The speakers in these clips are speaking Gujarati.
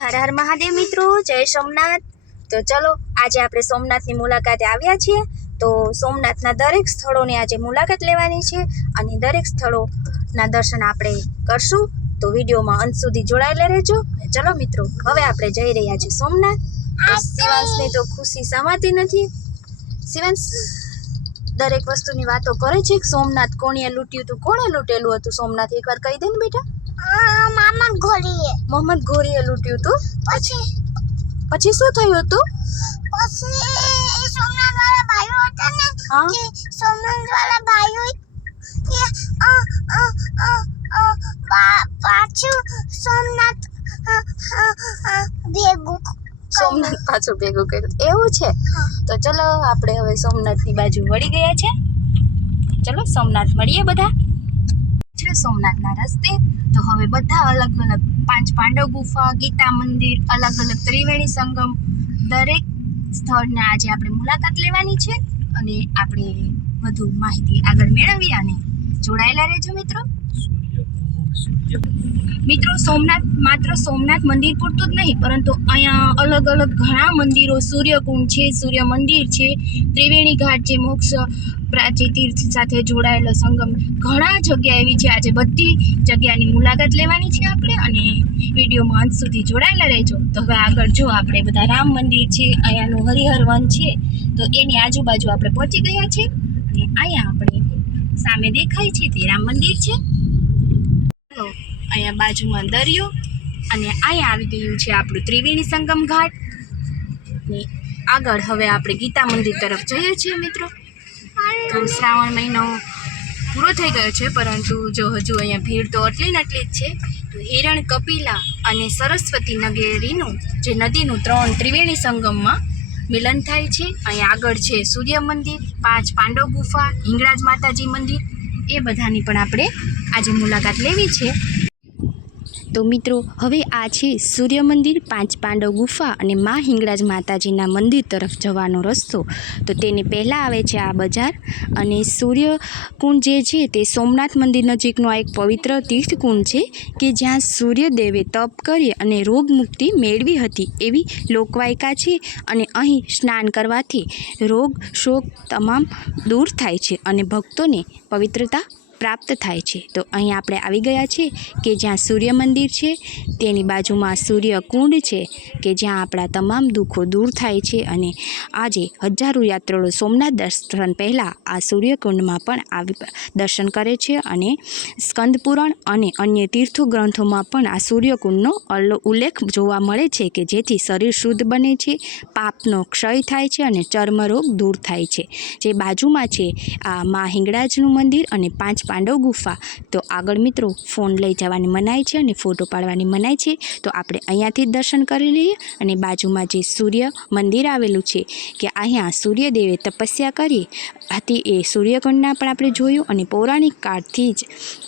હર હર મહાદેવ મિત્રો, જય સોમનાથ. તો ચલો, આજે આપણે સોમનાથની મુલાકાતે આવ્યા છીએ. તો સોમનાથના દરેક સ્થળોની આજે મુલાકાત લેવાની છે અને દરેક સ્થળોના દર્શન આપણે કરશું. તો વિડીયોમાં અંત સુધી જોડાયેલા રહેજો. ચલો મિત્રો, હવે આપણે જઈ રહ્યા છીએ સોમનાથ. શિવાંશની તો ખુશી સમાતી નથી. શિવાંશ, દરેક વસ્તુની વાતો કરે છે સોમનાથ કોણીએ લૂંટ્યું હતું? કોણે લૂંટેલું હતું? સોમનાથ એકવાર કહી દે ને બેટા. મામા ઘોડીએ. મોહમ્મદ ગોરીએ લૂંટ્યું હતું પછી? પછી શું થયું હતું? પછી એ સોમનાથ વાળા ભાઈઓ હતા ને હા. સોમનાથવાળા સોમનાથ વાળા ભાઈઓ અ પાછું સોમનાથ ભેગું સોમનાથ પાછું ભેગું કર્યું. એવું છે? તો ચલો આપણે હવે સોમનાથની બાજુ વળી ગયા છે. ચલો સોમનાથ મળીએ બધા. છે સોમનાથના રસ્તે. તો હવે બધા અલગ અલગ પાંચ પાંડવ ગુફા, ગીતા મંદિર, અલગ અલગ ત્રિવેણી સંગમ, દરેક સ્થળને આજે આપણે મુલાકાત લેવાની છે અને આપણે વધુ માહિતી આગળ મેળવી અને જોડાયેલા રહેજો મિત્રો. મિત્રો, સોમનાથ, માત્ર સોમનાથ મંદિર પૂરતું જ નહીં, પરંતુ અહીંયા અલગ અલગ ઘણા મંદિરો, સૂર્યકુંડ છે, સૂર્ય મંદિર છે, ત્રિવેણી ઘાટ છે, મોક્ષ પ્રાચી તીર્થ સાથે જોડાયેલો સંગમ. ઘણા જગ્યા એવી છે, આજે બધી જગ્યાની મુલાકાત લેવાની છે આપણે અને વિડીયોમાં અંત સુધી જોડાયેલા રહેજો. તો હવે આગળ જો આપણે બધા રામ મંદિર છે, અહીંયાનું હરિહર વન છે, તો એની આજુબાજુ આપણે પહોંચી ગયા છે અને અહીંયા આપણે સામે દેખાય છે તે રામ મંદિર છે. અહીંયા બાજુમાં દરિયો અને અહીંયા આવી ગયું છે આપણું ત્રિવેણી સંગમ ઘાટ. ને આગળ હવે આપણે ગીતા મંદિર તરફ જઈએ છીએ મિત્રો. તો શ્રાવણ મહિનો પૂરો થઈ ગયો છે, પરંતુ જો હજુ અહીંયા ભીડ તો આટલી ને આટલી જ છે, તો હિરણ કપિલા અને સરસ્વતી નગેરીનું જે નદીનું ત્રણ ત્રિવેણી સંગમમાં મિલન થાય છે. અહીંયા આગળ છે સૂર્ય મંદિર, પાંચ પાંડવ ગુફા, હિંગળાજ માતાજી મંદિર. એ બધાની પણ આપણે આજે મુલાકાત લેવી છે. તો મિત્રો, હવે આ છે સૂર્ય મંદિર, પાંચ પાંડવ ગુફા અને મા હિંગળાજ માતાજીના મંદિર તરફ જવાનો રસ્તો. તો તેને પહેલાં આવે છે આ બજાર અને સૂર્યકુંડ જે છે તે સોમનાથ મંદિર નજીકનો આ એક પવિત્ર તીર્થકુંડ છે કે જ્યાં સૂર્યદેવે તપ કરી અને રોગમુક્તિ મેળવી હતી એવી લોકવાયકા છે અને અહીં સ્નાન કરવાથી રોગ શોક તમામ દૂર થાય છે અને ભક્તોને પવિત્રતા પ્રાપ્ત થાય છે. તો અહીં આપણે આવી ગયા છે કે જ્યાં સૂર્ય મંદિર છે, તેની બાજુમાં સૂર્ય કુંડ છે કે જ્યાં આપણા તમામ દુઃખો દૂર થાય છે અને આજે હજારો યાત્રાળુઓ સોમનાથ દર્શન પહેલાં આ સૂર્યકુંડમાં પણ આવી દર્શન કરે છે અને સ્કંદપુરાણ અને અન્ય તીર્થો ગ્રંથોમાં પણ આ સૂર્યકુંડનો ઉલ્લેખ જોવા મળે છે કે જેથી શરીર શુદ્ધ બને છે, પાપનો ક્ષય થાય છે અને ચર્મરોગ દૂર થાય છે. જે બાજુમાં છે આ મા હિંગળાજનું મંદિર અને પાંચ પાંડવ ગુફા. તો આગળ મિત્રો, ફોન લઈ જવાની મનાઈ છે અને ફોટો પાડવાની મનાઈ છે. તો આપણે અહીંયાથી જ દર્શન કરી લઈએ અને બાજુમાં જે સૂર્ય મંદિર આવેલું છે કે અહીંયા સૂર્યદેવે તપસ્યા કરી. હતી એ સૂર્યકુંડના પણ આપણે જોયું અને પૌરાણિક કાળથી જ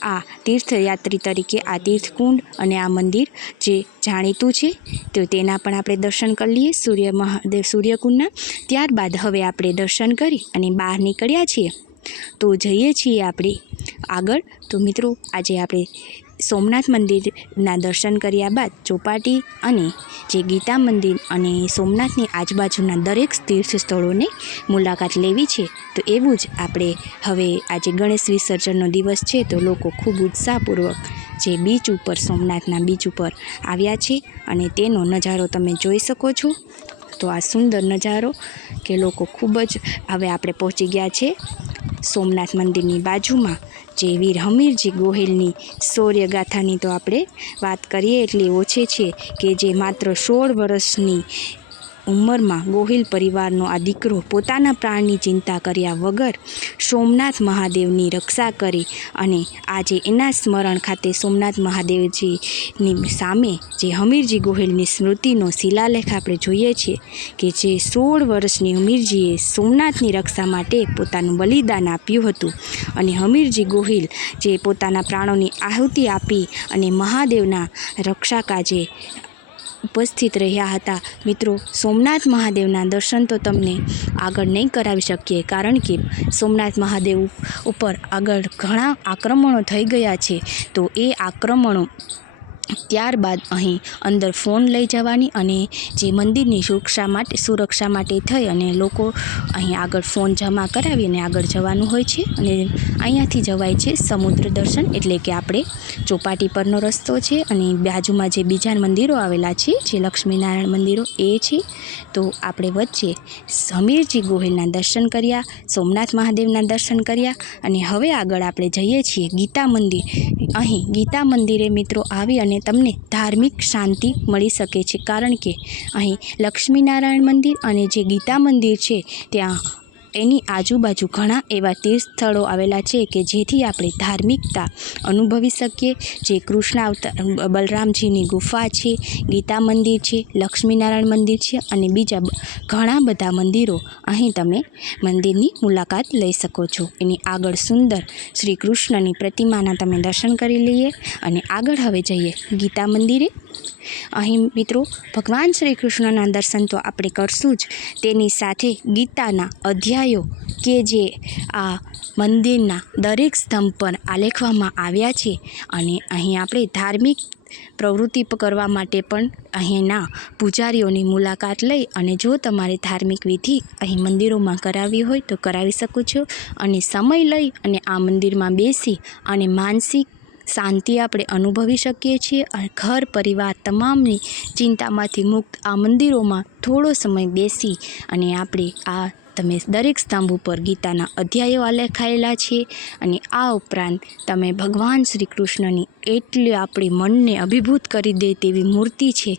આ તીર્થયાત્રી તરીકે આ તીર્થકુંડ અને આ મંદિર જે જાણીતું છે, તો તેના પણ આપણે દર્શન કરી લઈએ સૂર્ય મહાદેવ સૂર્યકુંડના. ત્યારબાદ હવે આપણે દર્શન કરી અને બહાર નીકળ્યા છીએ. તો જઈએ છીએ આપણે આગળ. તો મિત્રો, આજે આપણે સોમનાથ મંદિરના દર્શન કર્યા બાદ ચોપાટી અને જે ગીતા મંદિર અને સોમનાથની આજુબાજુના દરેક તીર્થ સ્થળોની મુલાકાત લેવી છે. તો એવું જ આપણે હવે આજે ગણેશ વિસર્જનનો દિવસ છે તો લોકો ખૂબ ઉત્સાહપૂર્વક જે બીચ ઉપર, સોમનાથના બીચ ઉપર આવ્યા છે અને તેનો નજારો તમે જોઈ શકો છો. તો આ સુંદર નજારો કે લોકો ખૂબ જ હવે આપણે પહોંચી ગયા છે સોમનાથ મંદિરની બાજુમાં, જે વીર હમીરજી ગોહિલની શૌર્યગાથાની તો આપણે વાત કરીએ, એટલી ઓછી છે કે જે માત્ર સોળ વર્ષની ઉંમરમાં ગોહિલ પરિવારનો આ દીકરો પોતાના પ્રાણની ચિંતા કર્યા વગર સોમનાથ મહાદેવની રક્ષા કરી અને આજે એના સ્મરણ ખાતે સોમનાથ મહાદેવજીની સામે જે હમીરજી ગોહિલની સ્મૃતિનો શિલાલેખ આપણે જોઈએ છીએ કે જે સોળ વર્ષની હમીરજીએ સોમનાથની રક્ષા માટે પોતાનું બલિદાન આપ્યું હતું અને હમીરજી ગોહિલ જે પોતાના પ્રાણોની આહુતિ આપી અને મહાદેવના રક્ષા કાજે ઉપસ્થિત રહ્યા હતા. મિત્રો, સોમનાથ મહાદેવના દર્શન તો તમને આગળ નહીં કરાવી શકીએ, કારણ કે સોમનાથ મહાદેવ ઉપર આગળ ઘણા આક્રમણો થઈ ગયા છે. તો એ આક્રમણો ત્યારબાદ અહીં અંદર ફોન લઈ જવાની અને જે મંદિરની સુરક્ષા માટે સુરક્ષા માટે થઈ અને લોકો અહીં આગળ ફોન જમા કરાવી અને આગળ જવાનું હોય છે અને અહીંયાથી જવાય છે સમુદ્ર દર્શન એટલે કે આપણે ચોપાટી પરનો રસ્તો છે અને બાજુમાં જે બીજા મંદિરો આવેલા છે, જે લક્ષ્મીનારાયણ મંદિરો, એ છે. તો આપણે વચ્ચે સમીરજી ગોહિલના દર્શન કર્યા, સોમનાથ મહાદેવના દર્શન કર્યા અને હવે આગળ આપણે જઈએ છીએ ગીતા મંદિર. અહીં ગીતા મંદિરે મિત્રો આવી અને તમને ધાર્મિક શાંતિ મળી શકે છે. કારણ કે અહીં લક્ષ્મીનારાયણ મંદિર અને જે ગીતા મંદિર છે, ત્યાં એની આજુબાજુ ઘણા એવા તીર્થ સ્થળો આવેલા છે કે જેથી આપણે ધાર્મિકતા અનુભવી શકીએ. જે કૃષ્ણ અવતાર, બલરામજીની ગુફા છે, ગીતા મંદિર છે, લક્ષ્મીનારાયણ મંદિર છે અને બીજા ઘણા બધા મંદિરો અહીં તમે મંદિરની મુલાકાત લઈ શકો છો. એની આગળ સુંદર શ્રી કૃષ્ણની પ્રતિમાના તમે દર્શન કરી લઈએ અને આગળ હવે જઈએ ગીતા મંદિરે. અહીં મિત્રો, ભગવાન શ્રી કૃષ્ણના દર્શન તો આપણે કરશું જ. તેની સાથે ગીતાના અધ્યાયો કે જે આ મંદિરના દરેક સ્તંભ પર આલેખવામાં આવ્યા છે અને અહીં આપણે ધાર્મિક પ્રવૃત્તિ કરવા માટે પણ અહીંના પૂજારીઓની મુલાકાત લઈ અને જો તમારે ધાર્મિક વિધિ અહીં મંદિરોમાં કરાવવી હોય તો કરાવી શકો છો. અને સમય લઈ અને આ મંદિરમાં બેસી અને માનસિક શાંતિ આપણે અનુભવી શકીએ છીએ ઘર પરિવાર તમામની ચિંતામાંથી મુક્ત આ મંદિરોમાં થોડો સમય બેસી અને આપણે આ તમે દરેક સ્તંભ ઉપર ગીતાના અધ્યાયો આલેખાયેલા છે અને આ ઉપરાંત તમે ભગવાન શ્રી કૃષ્ણની એટલે આપણી મનને અભિભૂત કરી દે તેવી મૂર્તિ છે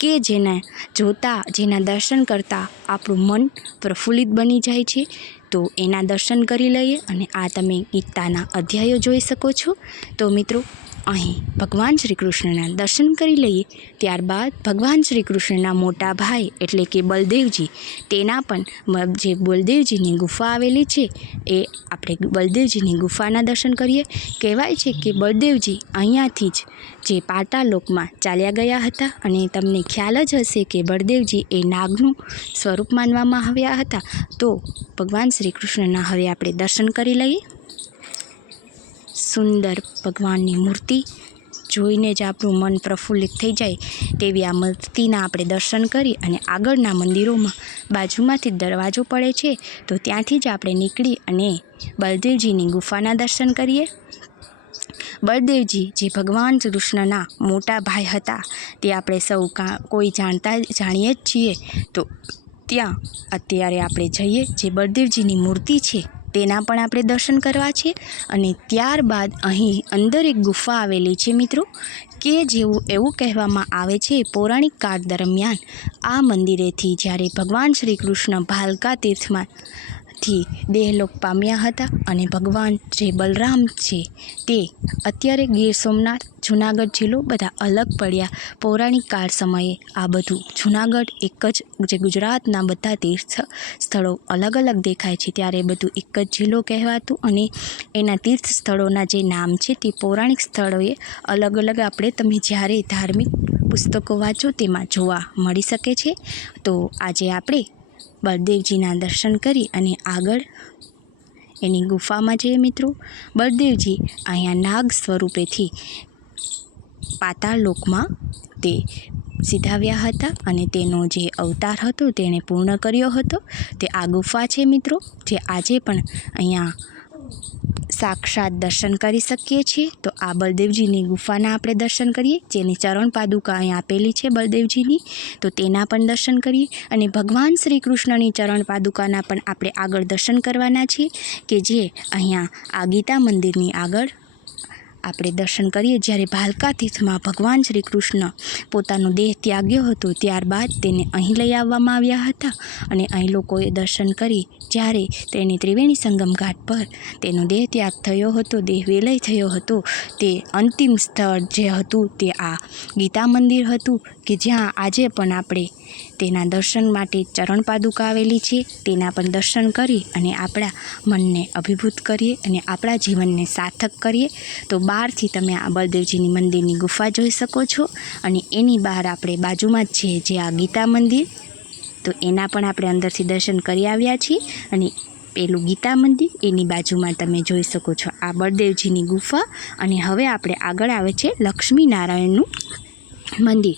કે જેના જોતા, જેના દર્શન કરતાં આપણું મન પ્રફુલ્લિત બની જાય છે. તો એના દર્શન કરી લઈએ અને આ તમે ગીતાના અધ્યાયો જોઈ શકો છો. તો મિત્રો, અહીં ભગવાન શ્રી કૃષ્ણના દર્શન કરી લઈએ. ત્યારબાદ ભગવાન શ્રી કૃષ્ણના મોટા ભાઈ એટલે કે બલદેવજી, તેના પણ જે બલદેવજીની ગુફા આવેલી છે, એ આપણે બલદેવજીની ગુફાના દર્શન કરીએ. કહેવાય છે કે બળદેવજી અહીંયાથી જ જે પાટાલોકમાં ચાલ્યા ગયા હતા અને તમને ખ્યાલ જ હશે કે બળદેવજી એ નાગનું સ્વરૂપ માનવામાં આવ્યા હતા, તો ભગવાન શ્રી કૃષ્ણના હવે આપણે દર્શન કરી લઈએ. સુંદર ભગવાનની મૂર્તિ જોઈને જ આપણું મન પ્રફુલ્લિત થઈ જાય તેવી આ મૂર્તિના આપણે દર્શન કરી અને આગળના મંદિરોમાં બાજુમાંથી દરવાજો પડે છે, તો ત્યાંથી જ આપણે નીકળી અને બળદેવજીની ગુફાના દર્શન કરીએ. બળદેવજી, જે ભગવાન કૃષ્ણના મોટા ભાઈ હતા, તે આપણે સૌ કા, કોઈ જાણતા જાણીએ જ છીએ. તો ત્યાં અત્યારે આપણે જઈએ, જે બળદેવજીની મૂર્તિ છે, તેના પણ આપણે દર્શન કરવા છે અને ત્યારબાદ અહીં અંદર એક ગુફા આવેલી છે મિત્રો, કે જેવું, એવું કહેવામાં આવે છે પૌરાણિક કાળ દરમિયાન, આ મંદિરેથી જ્યારે ભગવાન શ્રી કૃષ્ણ ભાલકા તીર્થમાં થી દેહલોક પામ્યા હતા અને ભગવાન જે બલરામ છે તે અત્યારે ગીર સોમનાથ, જુનાગઢ જિલ્લો બધા અલગ પડ્યા. પૌરાણિક કાળ સમયે આ બધું જુનાગઢ એક જ જે ગુજરાતના બધા તીર્થ સ્થળો અલગ અલગ દેખાય છે. ત્યારે બધું એક જ જિલ્લો કહેવાતું અને એના તીર્થ સ્થળોના જે નામ છે તે પૌરાણિક સ્થળોએ અલગ અલગ આપણે તમે જ્યારે ધાર્મિક પુસ્તકો વાંચો તેમાં જોવા મળી શકે છે. તો આજે આપણે બળદેવજીના દર્શન કરી અને આગળ એની ગુફામાં જઈએ મિત્રો. બળદેવજી અહીંયા નાગ સ્વરૂપેથી પાતાળ લોકમાં તે સીધાવ્યા હતા અને તેનો જે અવતાર હતો, તેણે પૂર્ણ કર્યો હતો. તે આ ગુફા છે મિત્રો. જે આજે પણ અહીંયા સાક્ષાત દર્શન કરી શકીએ છીએ. તો આ બળદેવજીની ગુફાના આપણે દર્શન કરીએ. જેની ચરણ પાદુકા અહીં આપેલી છે બળદેવજીની તો તેના પણ દર્શન કરીએ. અને ભગવાન શ્રી કૃષ્ણની ચરણ પાદુકાના પણ આપણે આગળ દર્શન કરવાના છીએ. કે જે અહીંયા આ ગીતા મંદિરની આગળ આપણે દર્શન કરીએ, જ્યારે ભાલકા તીર્થમાં ભગવાન શ્રી કૃષ્ણ પોતાનો દેહ ત્યાગ્યો હતો, ત્યારબાદ તેને અહીં લઈ આવવામાં આવ્યા હતા અને અહીં લોકોએ દર્શન કરી, જ્યારે તેની ત્રિવેણી સંગમ ઘાટ પર તેનો દેહ ત્યાગ થયો હતો, દેહ વિલય થયો હતો. તે અંતિમ સ્થળ જે હતું તે આ ગીતા મંદિર હતું કે જ્યાં આજે પણ આપણે તેના દર્શન માટે ચરણ પાદુકા આવેલી છે. તેના પણ દર્શન કરી અને આપણા મનને અભિભૂત કરીએ અને આપણા જીવનને સાર્થક કરીએ. તો બહારથી તમે આ બળદેવજીની મંદિરની ગુફા જોઈ શકો છો અને એની બહાર આપણે બાજુમાં જ છે જે આ ગીતા મંદિર. તો એના પણ આપણે અંદરથી દર્શન કરી આવ્યા છીએ અને પેલું ગીતા મંદિર એની બાજુમાં તમે જોઈ શકો છો આ બળદેવજીની ગુફા. અને હવે આપણે આગળ આવે છે લક્ષ્મીનારાયણનું મંદિર.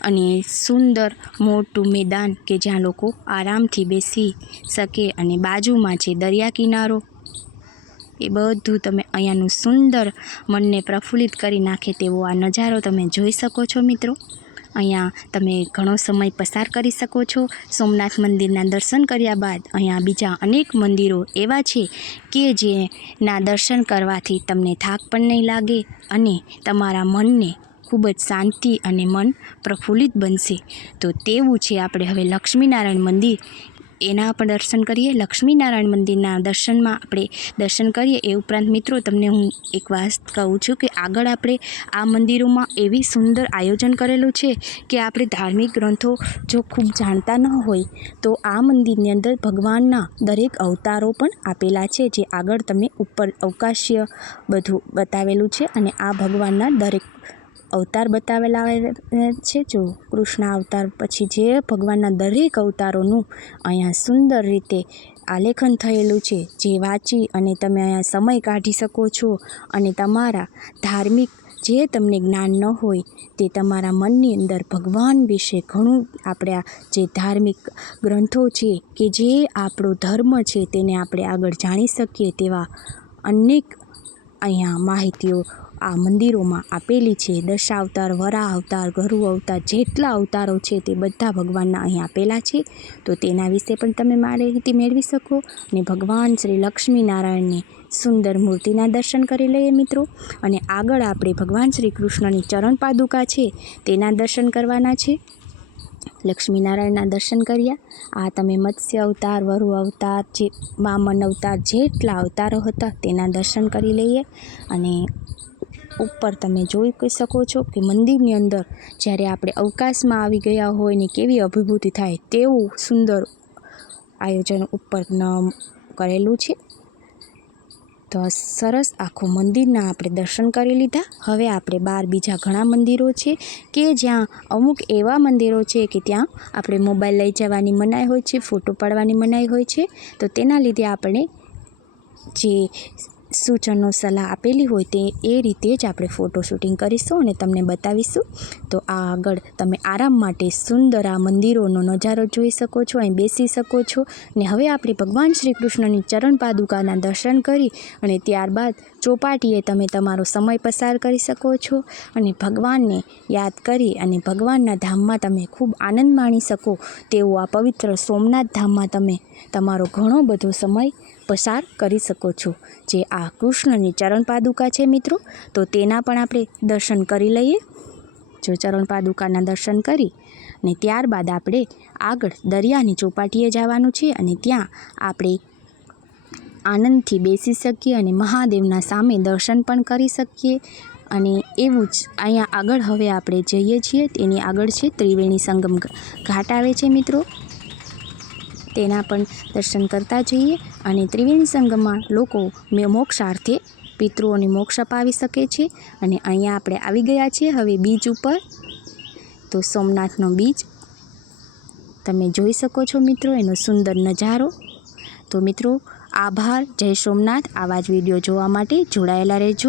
અને સુંદર મોટું મેદાન કે જ્યાં લોકો આરામથી બેસી શકે અને બાજુમાં છે દરિયા કિનારો, એ બધું તમે અહીંયાનું સુંદર મનને પ્રફુલ્લિત કરી નાખે તેવો આ નજારો તમે જોઈ શકો છો મિત્રો. અહીંયા તમે ઘણો સમય પસાર કરી શકો છો. સોમનાથ મંદિરના દર્શન કર્યા બાદ અહીંયા બીજા અનેક મંદિરો એવા છે કે જેના દર્શન કરવાથી તમને થાક પણ નહીં લાગે અને તમારા મનને ખૂબ જ શાંતિ અને મન પ્રફુલ્લિત બનશે. તો તેવું છે આપણે હવે લક્ષ્મીનારાયણ મંદિર. એના પણ દર્શન કરીએ. લક્ષ્મીનારાયણ મંદિરના દર્શનમાં આપણે દર્શન કરીએ. એ ઉપરાંત મિત્રો, તમને હું એક વાત કહું છું કે આગળ આપણે આ મંદિરોમાં એવી સુંદર આયોજન કરેલું છે કે આપણે ધાર્મિક ગ્રંથો જો ખૂબ જાણતા ન હોય, તો આ મંદિરની અંદર ભગવાનના દરેક અવતારો પણ આપેલા છે, જે આગળ તમને ઉપર અવકાશીય બધું બતાવેલું છે અને આ ભગવાનના દરેક અવતાર બતાવેલા છે જો કૃષ્ણ અવતાર પછી જે ભગવાનના દરેક અવતારોનું અહીંયા સુંદર રીતે આલેખન થયેલું છે, જે વાંચી અને તમે અહીંયા સમય કાઢી શકો છો અને તમારા ધાર્મિક જે તમને જ્ઞાન ન હોય તે તમારા મનની અંદર ભગવાન વિશે ઘણું આપણે આ જે ધાર્મિક ગ્રંથો છે કે જે આપણો ધર્મ છે તેને આપણે આગળ જાણી શકીએ તેવા અનેક અહીંયા માહિતીઓ આ મંદિરોમાં આપેલી છે. દશાવતાર વરા અવતાર ગરુ અવતાર જેટલા અવતારો છે તે બધા ભગવાનના અહીં આપેલા છે. તો તેના વિશે પણ તમે માહિતી મેળવી શકો અને ભગવાન શ્રી લક્ષ્મીનારાયણની સુંદર મૂર્તિના દર્શન કરી લઈએ મિત્રો. અને આગળ આપણે ભગવાન શ્રી કૃષ્ણની ચરણ પાદુકા છે તેના દર્શન કરવાના છે. લક્ષ્મીનારાયણના દર્શન કર્યા. આ તમે મત્સ્ય અવતાર, વરુ અવતાર, જે વામન અવતાર જેટલા અવતારો હતા તેના દર્શન કરી લઈએ. અને ઉપર તમે જોઈ શકો છો કે મંદિરની અંદર જ્યારે આપણે અવકાશમાં આવી ગયા હોય ને કેવી અભિભૂતિ થાય તેવું સુંદર આયોજન ઉપર કરેલું છે. તો સરસ આખું મંદિરના આપણે દર્શન કરી લીધા. હવે આપણે બહાર બીજા ઘણા મંદિરો છે કે જ્યાં અમુક એવા મંદિરો છે કે ત્યાં આપણે મોબાઈલ લઈ જવાની મનાઈ હોય છે, ફોટો પાડવાની મનાઈ હોય છે. તો તેના લીધે આપણે જે સૂચનો સલાહ આપેલી હોય તે એ રીતે જ આપણે ફોટો શૂટિંગ કરીશું અને તમને બતાવીશું. તો આ આગળ તમે આરામ માટે સુંદર આ મંદિરોનો નજારો જોઈ શકો છો, અહીં બેસી શકો છો ને હવે આપણે ભગવાન શ્રી કૃષ્ણની ચરણ પાદુકાના દર્શન કરી અને ત્યારબાદ ચોપાટીએ તમે તમારો સમય પસાર કરી શકો છો અને ભગવાનને યાદ કરી અને ભગવાનના ધામમાં તમે ખૂબ આનંદ માણી શકો. તેવો આ પવિત્ર સોમનાથ ધામમાં તમે તમારો ઘણો બધો સમય પસાર કરી શકો છો. જે આ કૃષ્ણની ચરણ પાદુકા છે મિત્રો, તો તેના પણ આપણે દર્શન કરી લઈએ. જો ચરણ પાદુકાના દર્શન કરી ને ત્યારબાદ આપણે આગળ દરિયાની ચોપાટીએ જવાનું છે અને ત્યાં આપણે આનંદથી બેસી શકીએ અને મહાદેવના સામે દર્શન પણ કરી શકીએ. અને એવું જ અહીંયા આગળ હવે આપણે જઈએ છીએ. તેની આગળ છે ત્રિવેણી સંગમ ઘાટ આવે છે મિત્રો. તેના પણ દર્શન કરતા જઈએ અને ત્રિવેણી સંગમમાં લોકો મોક્ષાર્થે પિતૃઓને મોક્ષ અપાવી શકે છે અને અહીંયા આપણે આવી ગયા છીએ હવે બીચ ઉપર. તો સોમનાથનો બીચ તમે જોઈ શકો છો મિત્રો, એનો સુંદર નજારો. તો મિત્રો, આભાર, જય સોમનાથ. આવા જ વીડિયો જોવા માટે જોડાયેલા રહેજો.